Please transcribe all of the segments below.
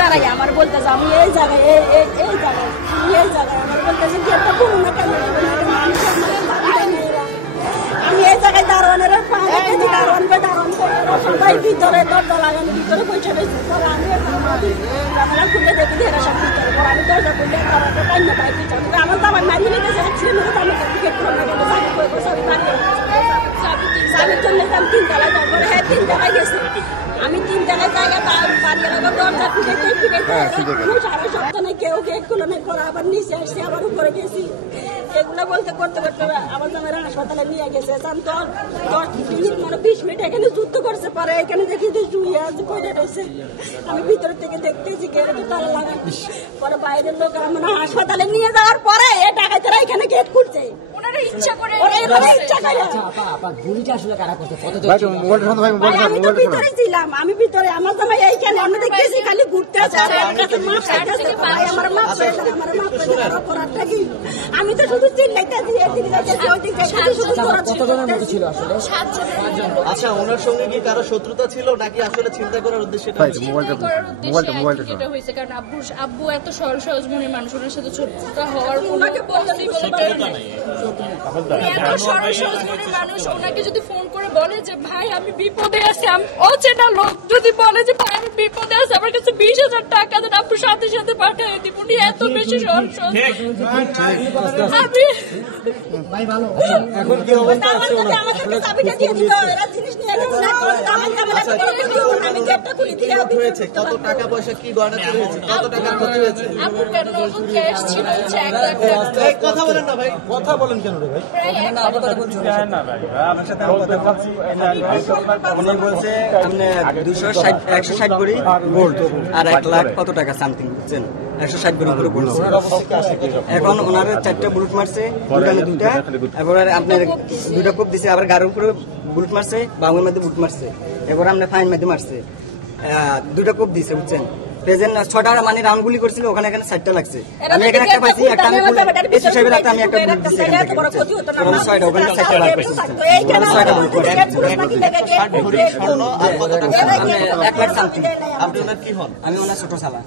দাঁড়াই আমার বলতেছে আমি এই জায়গায় এই জায়গায় এই জায়গায় আমার বলতেছে গেটটা খুলুন না কেন আমি এই জায়গায় দারোয়ানের দারোয়ান সবাই ভিতরে দরজা লাগানো ভিতরে পয়সা রয়েছে আমি জানালা খুলে দেখি যে এরা সব ভিতরে আমি দরজা খুলে কান্না পাই কিছু আমার তো আমার মারিয়ে নিতেছে অ্যাক্সিডেন্ট হলে আমাকে গেট খুলে না কিন্তু আমি চলে গেলাম 3 তলায় তারপরে হ্যাঁ 3 তলায় গেছি আমি 3 তলায় জায়গা দরজা খুলে সারা সপ্তাহে কেউ গেট খুলে নেই পরে আবার নিচে আসছে আবার উপরে গেছি এগুলো বলতে করতে করতে আমার জামাইরা হাসপাতালে নিয়ে গেছে 20 মিনিট এখানে যুদ্ধ করছে পরে এখানে দেখি যে শুয়ে আছে পড়ে রয়েছে আমি ভিতর থেকে দেখতেছি গেটে তো তালা লাগা পরে বাইরের লোক আমরা হাসপাতালে নিয়ে যাওয়ার পরে এ ডাকাতেরা এখানে গেট খুলছে ওনারা ইচ্ছা করে গুলিটা আসলে কারা করতে কত আমি তো ভিতরে ছিলাম আমি ভিতরে আমার জামাই এইখানে আমি দেখতেছি খালি ঘুরতে আছে আমার মা অপরাধটা কি আমি তো শুধু চিল্লাইতেছি এদিকে যাইতেছি ওইদিকে শুধু কতজনের মতো ছিল আসলে 7 জন। আচ্ছা ওনার সঙ্গে কি কারো শত্রুতা ছিল নাকি আসলে চিন্তা করার উদ্দেশ্যে এটা হয়েছে কারণ আব্বু এত সরল সহজ মনের মানুষ ওনার সাথে শত্রুতা হওয়ার ওনাকে বলতেই এত সরল সহজ মনের মানুষ ওনাকে যদি ফোন করে বলে যে ভাই আমি বিপদে আছি অচেনা লোক যদি বলে যে ভাই আমি বিপদে আছি আমার কাছে 20,000 টাকা দেন আব্বু সাথে সাথে পাঠিয়ে দিব উনি এত বেশি সরল সহজ আমি ভাই ভালো এখন কি অবস্থা আছে ওনার আমাকে চাবিটা দিয়ে দিল এরা জিনিস নিয়ে গেছে না আমি গেটটা খুলে দিয়ে হয়েছে কত টাকা পয়সা কি গয়না চুরি হয়েছে কত টাকা ক্ষতি হয়েছে আব্বু কেন ক্যাশ ছিল 1 লাখ টাকা এই কথা বলেন না ভাই কথা বলেন কেন রে ভাই না আপনি কথা বলছেন না ভাই আমার সাথে আমি কথা বলছি উনি বলছে আপনি 160 করি গোল্ড আর 1 লাখ কত টাকা সামথিং বুঝছেন 160 করি করে বলছে এখন ওনার 4টা বুলেট মারছে দুটা এবার আপনার 2টা কোপ দিছে আবার গাড়ির উপরে বুলেট মারছে বাঙের মধ্যে বুলেট মারছে এবার আপনার ফাইন মধ্যে মারছে 2টা কোপ দিছে বুঝছেন প্রেজেন্ট 6টা মানে রাউন্ড গুলি করছিল ওখানে 60টা লাগছে আমি এখানে একটা পাইছি একটা আমি এসে সাহেবের একটা আমি একটা বুলেট দিছি এখান থেকে 6টা ওখানে 60টা লাগছে 6টা বুলেট করে স্বর্ণ আর কত টাকা 1 লাখ সামথিং আপনি ওনার কি হন আমি ওনার ছোট শালা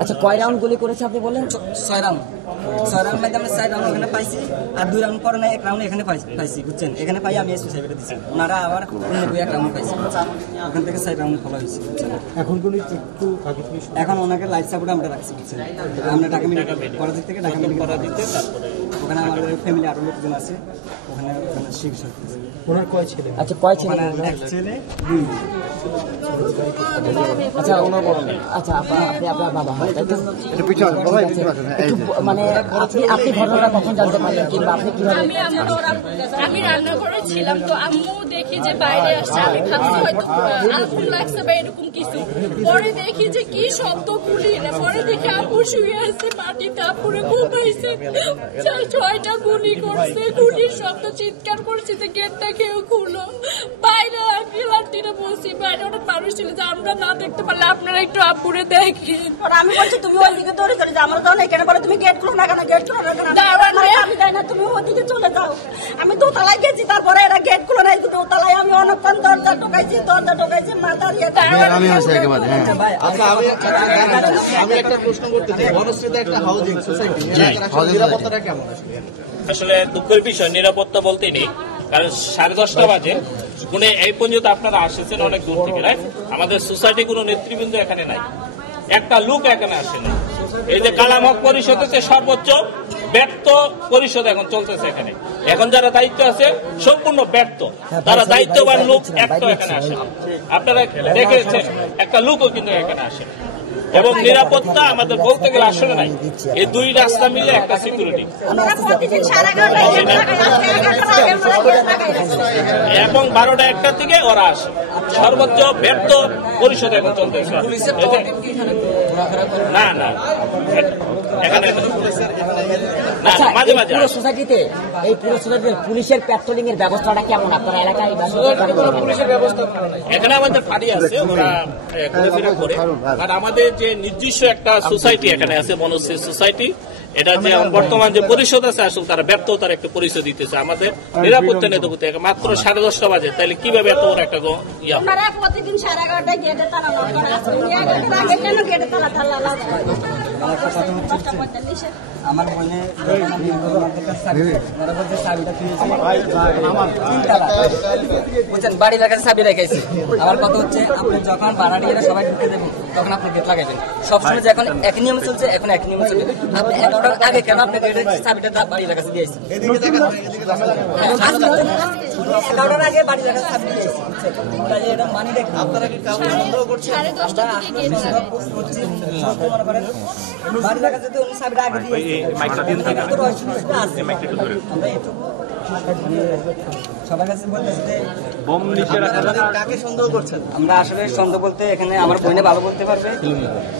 আচ্ছা কয় রাউন্ড গুলি করেছে আপনি বলেন 6 রাউন্ড মধ্যে আমরা 4 রাউন্ড এখানে পাইছি আর 2 রাউন্ড পরে না 1 রাউন্ড এখানে পাইছি বুঝছেন এখানে পাই আমি এসে সাহেবের দিছি ওনারা আবার অন্য 1 রাউন্ড পাইছি ওখান থেকে 4 রাউন্ড খোলা হয়েছে এখন কোন একটু আগে থেকে এখন ওনাকে লাইফ সাপোর্ট আমরা রাখছি বুঝছেন আমরা ঢাকা মেডিকেল কলেজ থেকে ঢাকা মেডিকেল করা দিতে তারপরে ওখানে আমাদের ফ্যামিলি আরো লোকজন আছে ওখানে চিকিৎসা করতেছে ওনার কয় ছেলে আচ্ছা কয় ছেলে এক ছেলে 2 আচ্ছা ওনার বড় আচ্ছা আপনি আপনার বাবা হয় তাই তো একটু মানে আপনি ঘটনাটা কখন জানতে পারলেন কিংবা আপনি কিভাবে আমি রান্না করেছিলাম তো আম্মু দেখি যে বাইরে আসছে আমি ভাবছি হয়তো আগুন লাগছে বা এরকম কিছু পরে দেখি যে কি শব্দ গুলি পরে দেখি আম্মু শুয়ে আছে মাটিতে পুরো ঘুমাইছে 6টা গুলি করছে গুলির শব্দ চিৎকার করছে যে গেটটা কেউ খুলো বাইরে আমি লাঠিটা বসি বাইরে অনেক মানুষ ছিল যে আমরা না দেখতে পারলে আপনারা একটু আব্বুরে দেখেন আমি বলছি তুমি ওইদিকে দৌড়ে চলে যাও আমার যখন এখানে বলে তুমি গেট খুলো না কেন গেট খুলো না কেন আমি যাই না তুমি ওইদিকে চলে যাও আমি দোতলায় গেছি তারপরে এরা গেট খুলে নাই দোতলায় আমি অনেকক্ষণ দরজা ঢোকাইছি মাথা দিয়ে আচ্ছা আমি একটা প্রশ্ন করতে চাই বনশ্রীতে একটা হাউজিং সোসাইটি নিরাপত্তাটা কেমন আসলে দুঃখের বিষয় নিরাপত্তা বলতে নেই কারণ 10:30 বাজে উনি এই পর্যন্ত আপনারা আসছেন অনেক দূর থেকে রাইট আমাদের সোসাইটি কোনো নেতৃবৃন্দ এখানে নাই একটা লোক এখানে আসে না এই যে কালাম হক পরিষদ হচ্ছে সর্বোচ্চ ব্যর্থ পরিষদ এখন চলতেছে এখানে এখন যারা দায়িত্ব আছে সম্পূর্ণ ব্যর্থ তারা দায়িত্ববান লোক একটা এখানে আসে আপনারা দেখেছেন একটা লোকও কিন্তু এখানে আসে এবং নিরাপত্তা আমাদের বলতে গেলে আসলে নাই এই 2 রাস্তা মিলে একটা সিকিউরিটি এবং 12টা 1টা থেকে ওরা আসে সর্বোচ্চ ব্যর্থ পরিষদ এখন চলতেছে না না এখানে মাঝে মাঝে পুরো সোসাইটিতে এই পুরো সোসাইটিতে পুলিশের প্যাট্রোলিং এর ব্যবস্থাটা কেমন আপনার এলাকায় পুলিশের ব্যবস্থা এখানে আমাদের ফাঁড়ি আছে ওরা ঘুরেফেরা করে আর আমাদের যে নিজস্ব একটা সোসাইটি এখানে আছে বনশ্রী সোসাইটি এটা যে বর্তমান যে পরিষদ আছে আসলে তারা ব্যর্থতার একটা পরিচয় দিতেছে। আমাদের নিরাপত্তা নিতে মাত্র 10:30 বাজে, তাহলে কিভাবে এত বড় একটা ইয়া? ওনারা প্রতিদিন 11:30টায় গেটে তালা লক করা আছে। উনি আগে কেন গেটে তালা লাগায়? আমার মনে বুঝছেন, বাড়ি লাগাতে চাবি রেখেছি। আমার কথা হচ্ছে, আপনি যখন ভাড়াটিয়ারা সবাই ঢুকে দেবেন তখন আপনি গেট লাগাইবেন। সবসময় যখন এক নিয়মে চলছে, এখন এক নিয়মে চলবে। আপনি 11টার আগে কেন আপনি গেটের চাবিটা বাড়ি লাগাতে দিয়েছেন? 11টার আগে বাড়ি লাগাতে চাবি দিয়েছি। তাহলে এটা মানি রেখে আপনারা কি কাউকে সন্দেহ করছেন? বাড়ি লাগাতে তো উনি চাবিটা আগে দিয়েছে। সবার কাছে বলতেছে যে কাকে সন্দেহ করছেন? আমরা আসলে সন্দেহ বলতে এখানে আমার বোনে ভালো বলতে পারবে,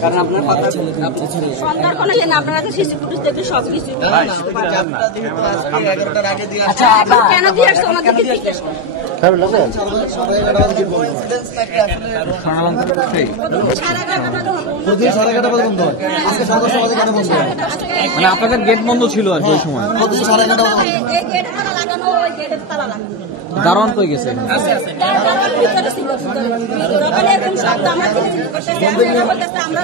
কারণ আপনার কথা সন্ধ্যার কোনো ইয়ে না, আপনারা তো সিসি ফুটেজ দেখে সবকিছু। আচ্ছা কেন দিয়ে আসছে ওনাদেরকে জিজ্ঞেস করুন। মানে আপনাদের গেট বন্ধ ছিল আর ওই সময় এই গেটে তালা লাগানো, ওই গেটে তালা লাগানো। দারোয়ান কই গেছে? আমরা